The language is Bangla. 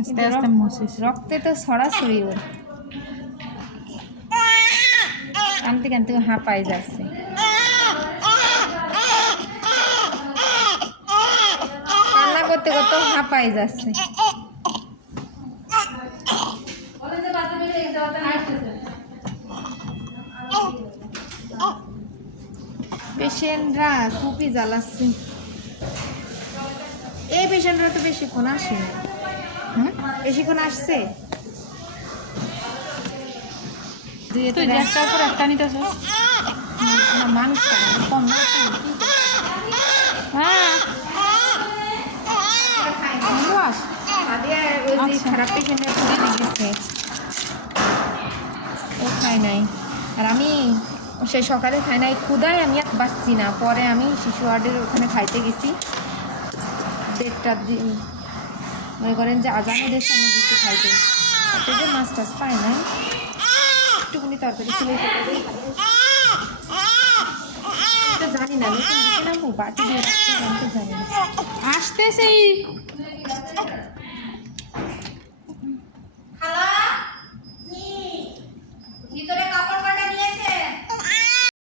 আস্তে আস্তে মুছিস। রক্তে তো ছড়াছড়ি ওর, কানতে কানতে হাঁপাই যাচ্ছে। কান্না করতে করতে হাঁপাই যাচ্ছে। পেশেন্টরা খুবই জ্বালাচ্ছে। এই পেশেন্টরা তো বেশিক্ষণ আসে না। বেশিক্ষণ আসছে তুই একটার পর একটা নিতেছ না, মানুষ কম না। হ্যাঁ বস। ওই যে আচ্ছা। খারাপ পেশেন্টের খুবই গেছে, ও খায় নাই। আর আমি সে সকালে খাই নাই, ক্ষুধায় আমি আর বাঁচছি না। পরে আমি শিশু ওয়ার্ডের ওখানে খাইতে গেছি 1:30টার দিন, মনে করেন যে আজানও দিয়েছে, আমি কিছু খাইতে তাতে যে মাছ টাছ পাই নাই, একটুকুনি তরকারি ছিল জানি না, নতুন দিকে না বাটি দিয়ে রাখছে, আমি তো জানি না। আসতেছেই।